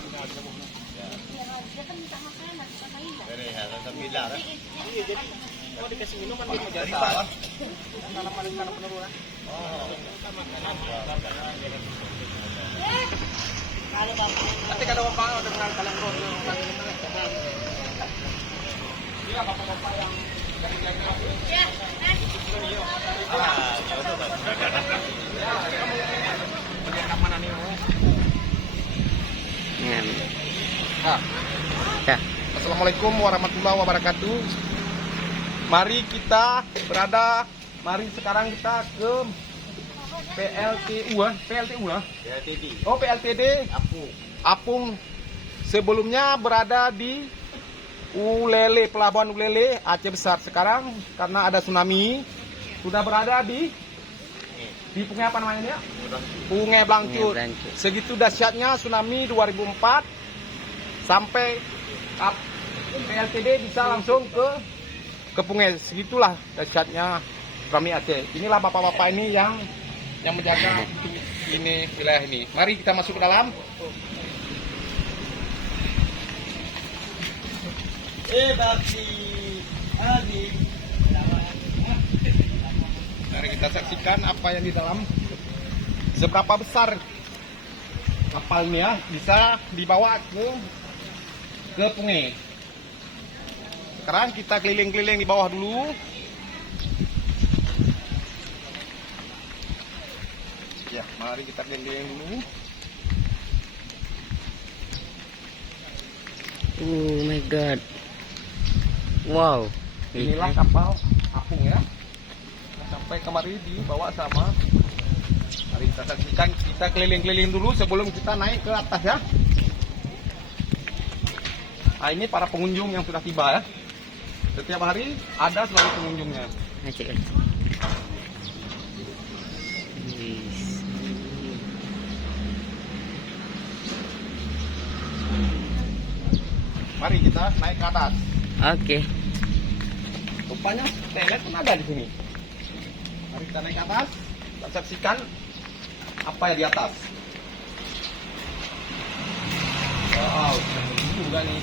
Dia kan minta makanan, bukan mainan. Dari hasil bila lah. Iya, jadi mau dikasih minum kan dia jadi Salah. tanam penurunan. Oh. Nanti kalau bapak udah kenal kalian bro, iya bapak-bapak yang dari jalan Ya, Ah, betul betul. bagian mana nih? Ya. Assalamualaikum warahmatullahi wabarakatuh. Mari sekarang kita ke PLTU lah. Ya, TD. Oh, PLTD Apung. Sebelumnya berada di Ulele, Pelabuhan Ulele, Aceh Besar. Sekarang karena ada tsunami sudah berada di Sungai apa namanya? Sungai Blangcut. Segitu dahsyatnya tsunami 2004 sampai PLTD bisa langsung ke Pungai. Segitulah dahsyatnya tsunami Aceh. Inilah bapak-bapak ini yang menjaga ini wilayah ini. Mari kita masuk ke dalam. Bakti Adi. Mari kita saksikan apa yang di dalam. Seberapa besar kapalnya bisa dibawa ke Pungai. Sekarang kita keliling-keliling di bawah dulu. Ya, mari kita keliling dulu. Oh my god. Wow. Inilah kapal apung ya. Sampai kemari dibawa sama. Mari kita saksikan, kita keliling-keliling dulu sebelum kita naik ke atas ya. Nah, ini para pengunjung yang sudah tiba ya. Setiap hari ada selalu pengunjungnya. Aceh. Mari kita naik ke atas. Oke. Rupanya toilet pun ada di sini. Mari kita naik ke atas. Kita saksikan apa yang di atas. Wow, canggih juga nih.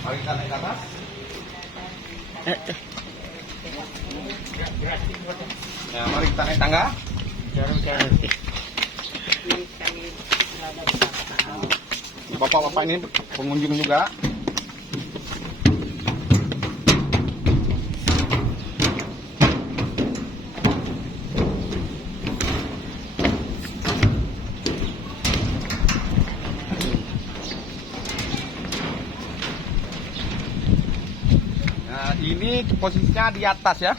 Mari kita naik ke atas. Ya, mari kita naik tangga. Oke. Bapak-bapak ini pengunjung juga. Nah, ini posisinya di atas ya.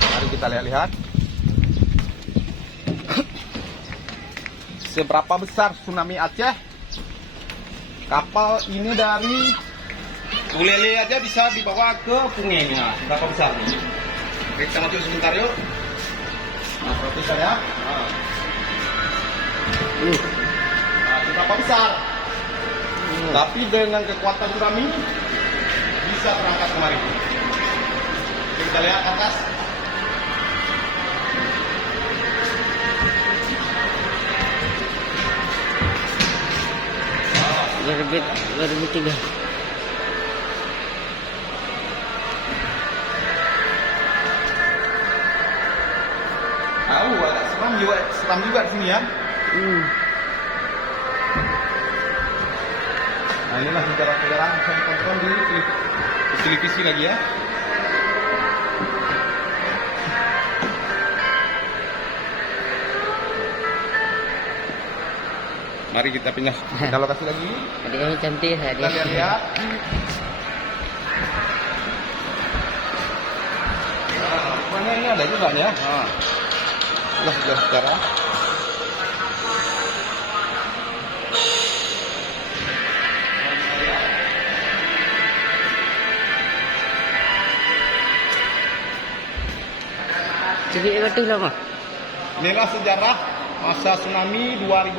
Mari kita lihat-lihat. Seberapa besar tsunami Aceh? Kapal ini dari Ulele aja bisa dibawa ke Pungai. Nah, seberapa besar nih? Oke, kita maju sebentar yuk. Nah, seperti saya. Nah, seberapa besar? Tapi dengan kekuatan tsunami bisa berangkat kemari. Oke, kita lihat atas. Berbit 2003. Agak seram juga di sini ya. Nah, inilah sejarah-sejarah yang saya tonton di televisi lagi ya. Mari kita pindah ke lokasi lagi. Hadiahnya cantik Kita hadiah. lihat. Nah, rupanya ini ada juga ya. Nah, sudah sejarah. Jadi betul lama. Inilah sejarah masa tsunami 2004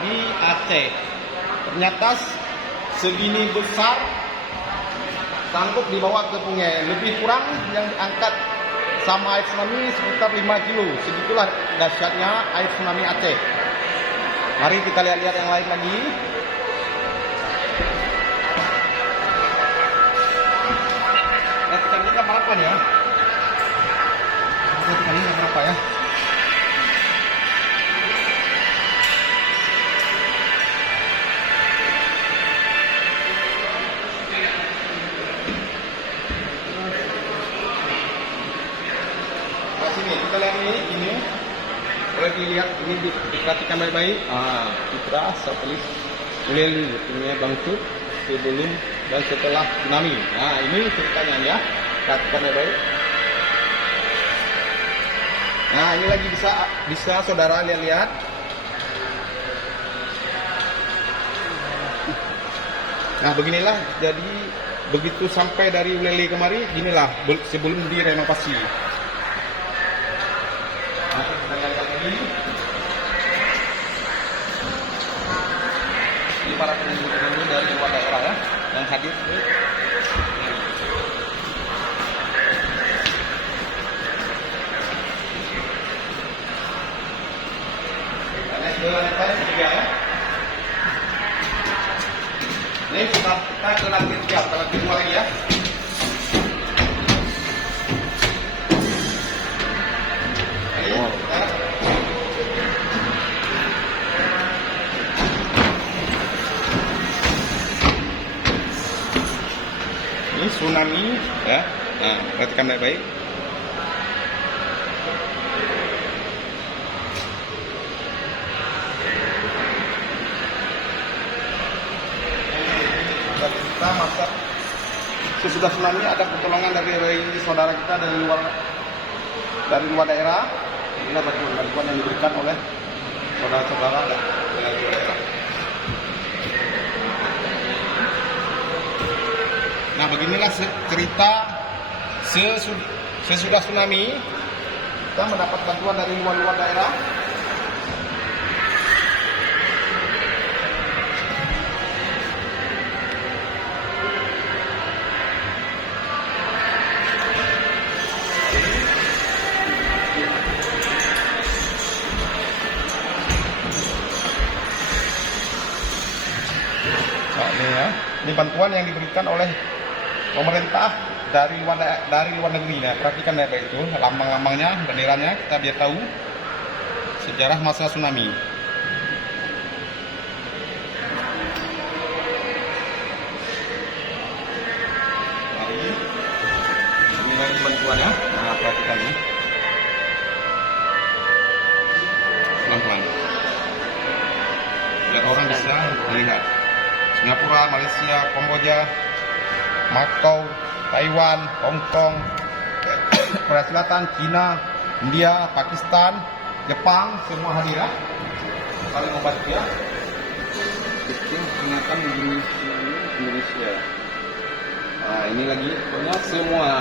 di Aceh. Ternyata segini besar sanggup dibawa ke Pungai. Lebih kurang yang diangkat sama air tsunami sekitar 5 kilo. Segitulah dahsyatnya air tsunami Aceh. Mari kita lihat-lihat yang lain lagi. Perhatikan ini kamar apa nih ya? Perhatikan ini kamar apa ya? Nah, sini kita lihat ini. Boleh dilihat ini diperhatikan baik-baik. Citra satelit Uleli punya bangkit sebelum dan setelah tsunami. Nah ini ceritanya ya, perhatikan baik-baik. Nah ini lagi bisa saudara lihat-lihat. Nah beginilah, jadi begitu sampai dari Uleli kemari, inilah sebelum direnovasi. Nah, kita lihat lagi. Ini para pengunjung dari luar daerah ya, yang hadir. Ini kita ke lantai 3, lantai 2 lagi ya. Ini tsunami ya. Nah, perhatikan baik-baik. Kita masa sesudah tsunami ada pertolongan dari saudara kita dari luar daerah. Inilah bantuan yang diberikan oleh saudara-saudara dari luar daerah. Nah beginilah cerita sesudah tsunami kita mendapat bantuan dari luar daerah. Ini bantuan yang diberikan oleh pemerintah dari luar negeri. Nah, perhatikan ya baik itu lambang-lambangnya, benderanya, kita biar tahu sejarah masa tsunami. Ini lagi bantuannya. Nah, perhatikan ini. Pelan-pelan. Biar orang bisa melihat. Singapura, Malaysia, Kamboja, Macau, Taiwan, Hong Kong, Korea Selatan, Cina, India, Pakistan, Jepang, semua hadir ya. Saling membantu ya. Kecil peringatan Indonesia. Nah ini lagi pokoknya semua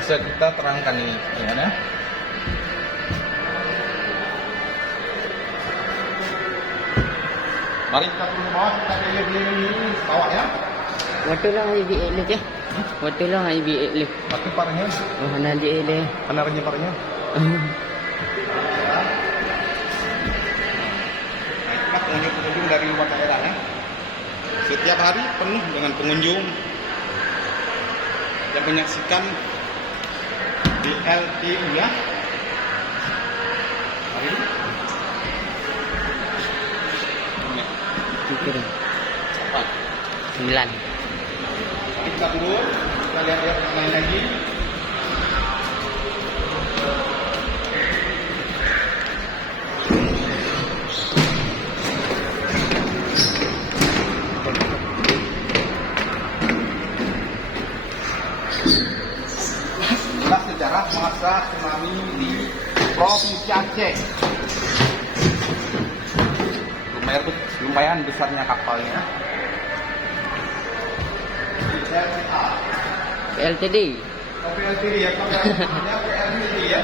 bisa kita terangkan ini ya. Mari kita turun ke bawah, kita keliling-keliling ini sawah ya. Waktu lang ay biilik ya. Waktu lang ay biilik. Waktu parahnya. Oh, nandiilik. Panarnya parahnya. Nah, itulah pengunjung-pengunjung dari luar daerah ya. Setiap hari penuh dengan pengunjung yang menyaksikan di LTU ya. Hari ini. Pikir. 9. Kita turun, kita lihat-lihat yang lain lagi. Inilah sejarah masa tsunami di Provinsi Aceh. Lumayan besarnya kapalnya. LTD. PLTD ya, PLTD ya,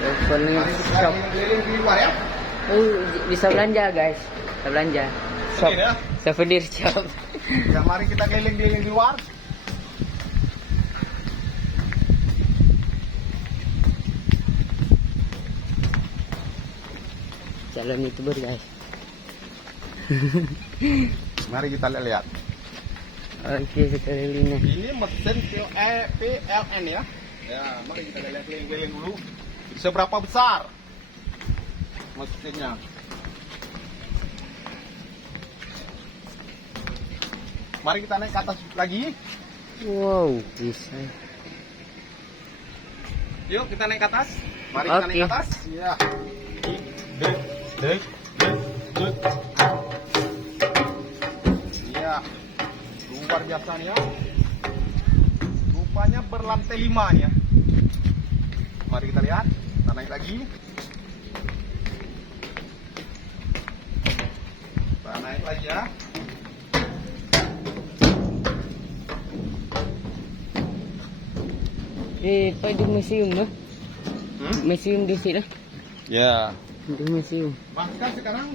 Telephone shop. keliling di luar ya. Oh, bisa belanja guys. Bisa belanja. Shop. Ini ya. Souvenir shop. Ya, mari kita keliling-keliling di luar. calon YouTuber guys. Mari kita lihat. Oke, sekeliling. Ini mesin PLN ya. Ya, mari kita lihat keliling-keliling dulu. Seberapa besar mesinnya? Mari kita naik ke atas lagi. Wow, bisa. Yuk kita naik ke atas. Mari kita naik ke atas. Ya. Dek. Ya. Luar biasa nih ya. Rupanya berlantai 5 nih ya. Mari kita lihat. Kita naik lagi. Kita naik lagi ya. Pak di museum lah. Museum di sini lah. Ya. Di museum. Bahkan sekarang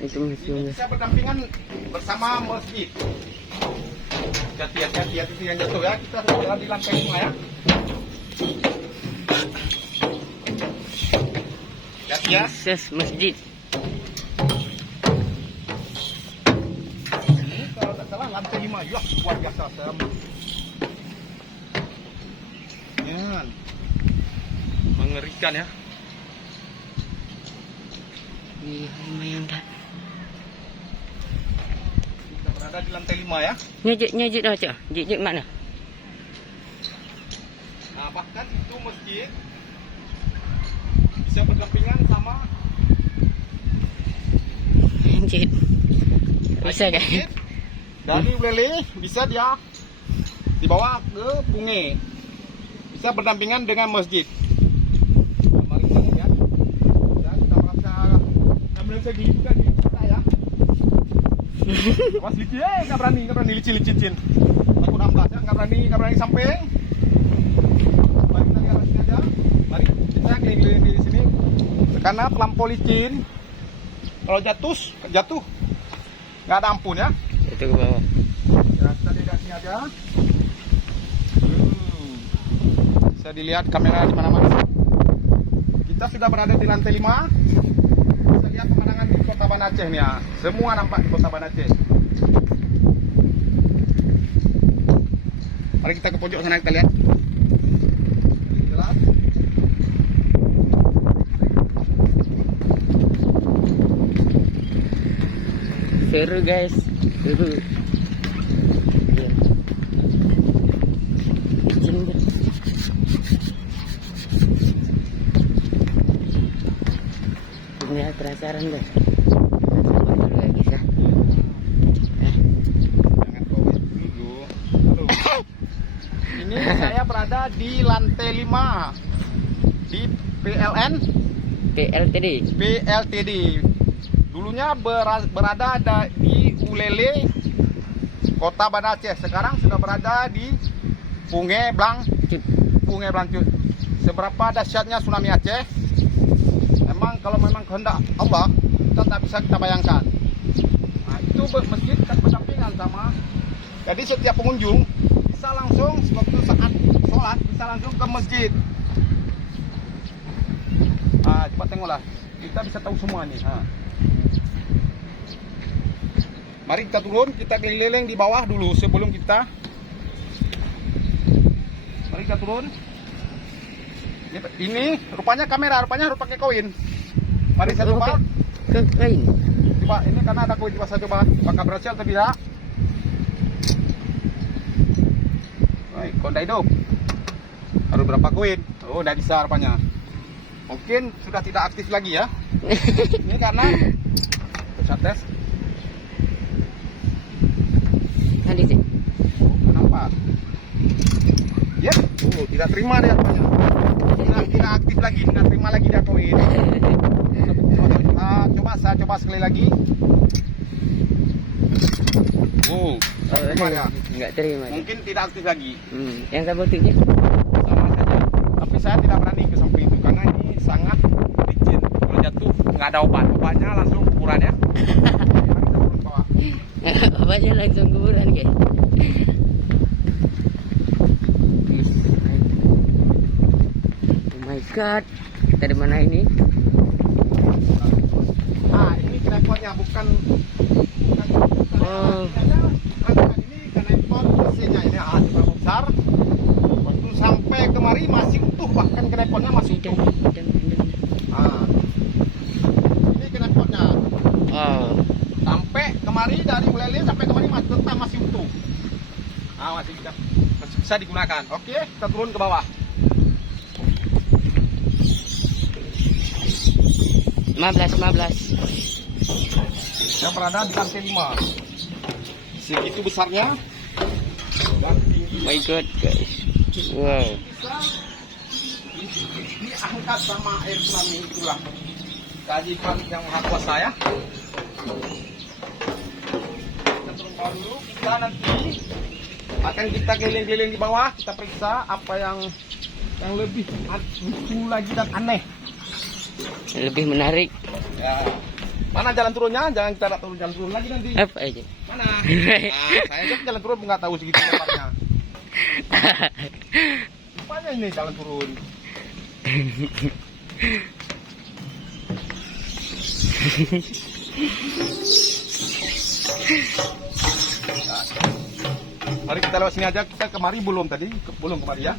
Itu museum. bisa berdampingan bersama masjid. Hati-hati yang jatuh ya. Kita sudah di lantai 5 ya. Lihat ya. Akses masjid. Ini kalau tak salah lantai 5. Ya, luar biasa. Ya. Mengerikan ya. Iya, lumayan dah. Kita berada di lantai 5 ya. Nyejit dah cak. Nyejit mana? Nah, bahkan itu masjid bisa berdampingan sama Nyejit. Bisa kan? masjid. Dari Ulele bisa dia dibawa ke Punge. Bisa berdampingan dengan masjid. Nah, mari kita lihat. Ya, kita merasa segi juga di kita ya. Awas licin, nggak berani licin. Takut amblas ya, nggak berani samping. Mari kita lihat sini aja. Mari kita keliling di sini. Karena terlampau licin. Kalau jatuh, nggak ada ampun ya. Itu ke bawah. Ya, kita lihat sini aja. Bisa dilihat kamera di mana-mana. Kita sudah berada di lantai 5. Bisa lihat pemandangan di Kota Banda Aceh nih ya. Semua nampak di Kota Banda Aceh. Mari kita ke pojok sana kita lihat. Jelas. Seru guys. Seru. Iya. Licin dah. Ini penasaran guys. Penasaran lagi sih. Jangan kau dulu. Halo. Ini saya berada di lantai 5 di PLN PLTD. Dulunya berada di Ulele, Kota Banda Aceh. Sekarang sudah berada di Punge Blancut. Seberapa dahsyatnya tsunami Aceh? Kalau memang kehendak Allah, kita tak bisa kita bayangkan. Nah, itu masjid kan berdampingan sama. Jadi setiap pengunjung bisa langsung waktu saat sholat bisa langsung ke masjid. Nah, coba tengoklah, kita bisa tahu semua nih. Nah. Mari kita turun, kita keliling di bawah dulu sebelum kita. Mari kita turun. Ini rupanya kamera, rupanya harus pakai koin. Mari saya coba. Kain. Coba ini karena ada koin, coba saya coba. Apakah berhasil atau tidak? Baik, konda hidup. Harus berapa koin? Oh, tidak bisa rupanya. Mungkin sudah tidak aktif lagi ya. Ini karena bisa tes. Tadi sih. Oh, kenapa? Ya, oh, tidak terima dia rupanya. Tidak aktif lagi, tidak terima lagi dia koin. Saya coba sekali lagi. Oh, terima ya? Enggak terima. Mungkin tidak aktif lagi. Yang sabotnya Sama saja. Tapi saya tidak berani ke samping itu karena ini sangat licin. Kalau jatuh nggak ada obatnya langsung kuburan ya. Kita turun ke bawah. obatnya langsung kuburan guys. Oh my god. Kita di mana ini? knalpotnya, bukan Oh. ini knalpot mesinnya ini seberapa besar. Waktu sampai kemari masih utuh, bahkan knalpotnya masih utuh. Ah. Ini knalpotnya. Oh. Sampai kemari dari Bulele sampai kemari masih tetap masih utuh. Masih bisa digunakan. Oke, kita turun ke bawah. 15. Yang berada di lantai 5. Segitu besarnya dan tinggi. My God, guys. Wow. Bisa diangkat sama air tsunami, itulah keajaiban yang maha kuasa ya. Kita turun bawah dulu, kita nanti akan kita keliling-keliling di bawah, kita periksa apa yang lebih lucu lagi dan aneh. Lebih menarik. Ya. Mana jalan turunnya? Jangan kita turun jalan turun lagi nanti. Apa aja? Mana? Saya aja jalan turun nggak tahu segitu lebarnya. Rupanya ini jalan turun. Mari kita lewat sini aja. Kita kemari belum tadi? Belum kemari ya?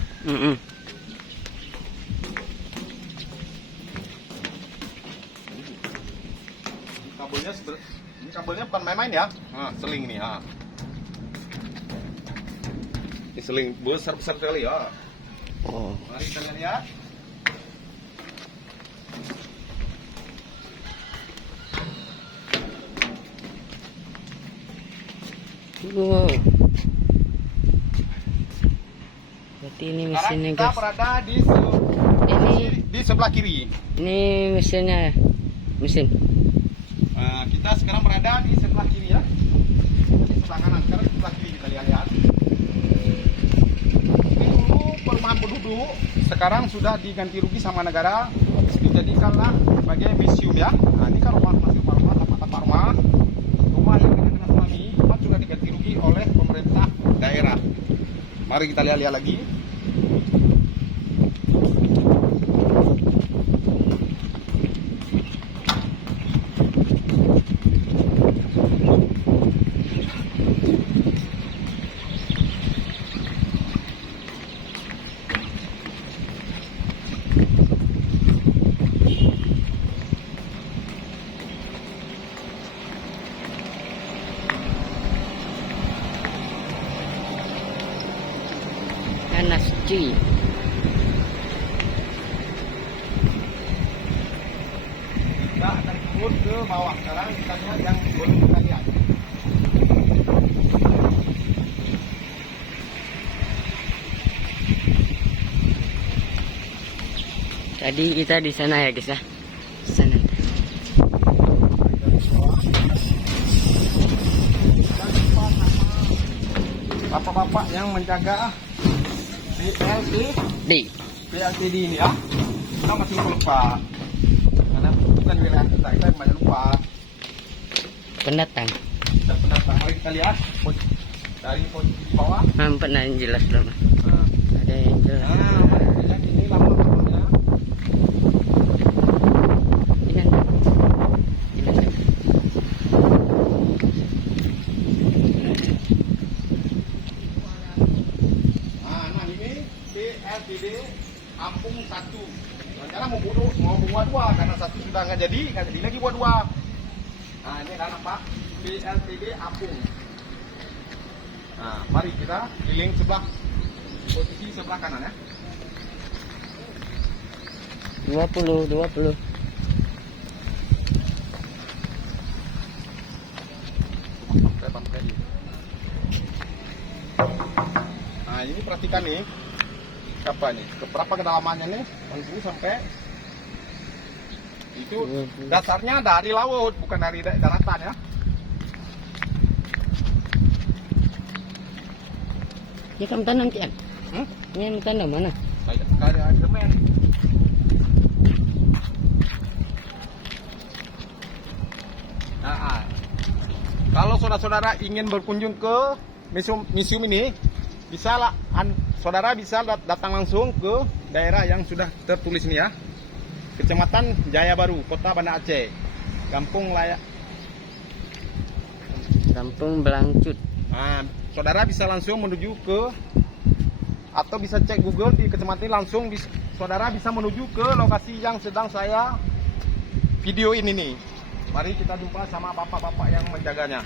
Ini kabelnya bukan main-main ya. Seling nih ya. Ini seling besar-besar sekali ya. Oh. Mari kita lihat. Wow. Berarti ini Sekarang mesinnya, kita guys. berada di Ini sebelah kiri. ini mesinnya. Mesin. Kita sekarang berada di sebelah kiri ya. Di sebelah kanan. Sekarang di sebelah kiri kita lihat. Ini dulu perumahan penduduk. Sekarang sudah diganti rugi sama negara. Dijadikanlah sebagai museum ya. Nah, ini kan rumah tempat rumah. Rumah yang kena tsunami juga diganti rugi oleh pemerintah daerah. Mari kita lihat lagi. Panas cuy. Kita akan turun ke bawah. Sekarang kita lihat yang belum kita lihat. Tadi kita di sana ya, guys ya. Sana. Bapak-bapak yang menjaga PLTD ini ya. Kita masih lupa. Karena bukan wilayah kita banyak lupa. Pendatang. Kita pendatang. Mari kita lihat dari posisi di bawah. Nampak yang jelas belum? Nah, Ada yang jelas. lihat ini lama-lamanya. Ini anda. Nah ini PLTD Ampung 1. Rencana mau buat 2 karena 1 sudah nggak jadi lagi buat 2. Nah ini kan Pak PLTD Ampung. Nah mari kita keliling posisi sebelah kanan ya. 20. Sampai. Nah ini perhatikan nih apa nih berapa kedalamannya nih 10 sampai itu dasarnya dari laut bukan dari daratan ya. Ini kamu tanam Cian? Ini kamu tanam mana? Kayak ada semen. Nah, kalau saudara-saudara ingin berkunjung ke museum ini, saudara bisa datang langsung ke daerah yang sudah tertulis ini ya. Kecamatan Jaya Baru, Kota Banda Aceh, Kampung Kampung Belangcut. Nah, saudara bisa langsung menuju ke atau bisa cek Google di kecamatan ini, langsung saudara bisa menuju ke lokasi yang sedang saya video ini nih. Mari kita jumpa sama bapak-bapak yang menjaganya.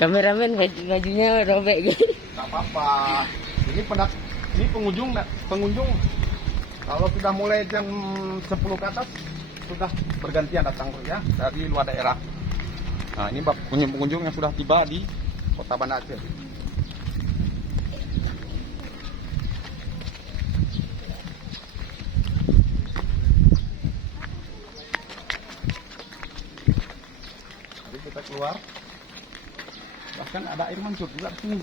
Kameramen bajunya robek gitu. Gak apa-apa. Ini pengunjung kalau sudah mulai jam 10 ke atas sudah bergantian datang ya dari luar daerah. Nah, ini pengunjung yang sudah tiba di Kota Banda Aceh. Jadi kita keluar. Bahkan ada air mancur juga di sini.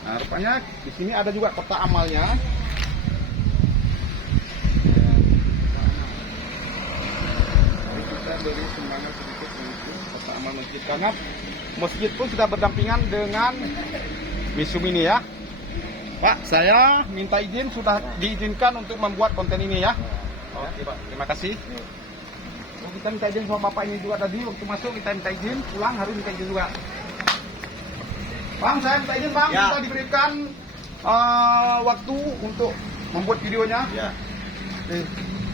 Nah, rupanya di sini ada juga kotak amalnya. Jadi kita beri semangat sedikit untuk kotak amal masjid, karena masjid pun sudah berdampingan dengan visum ini ya. Pak, saya minta izin, sudah diizinkan untuk membuat konten ini ya. Oke Pak, terima kasih. Oh, kita minta izin sama Bapak ini juga tadi, waktu masuk kita minta izin, pulang harus minta izin juga. Bang, saya minta izin Bang, Ya. kita diberikan waktu untuk membuat videonya. Ya.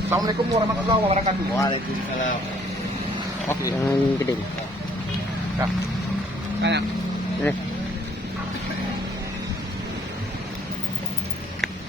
Assalamualaikum warahmatullahi wabarakatuh. Waalaikumsalam. Oke. Jangan gede. Ya. Tanya. Eh,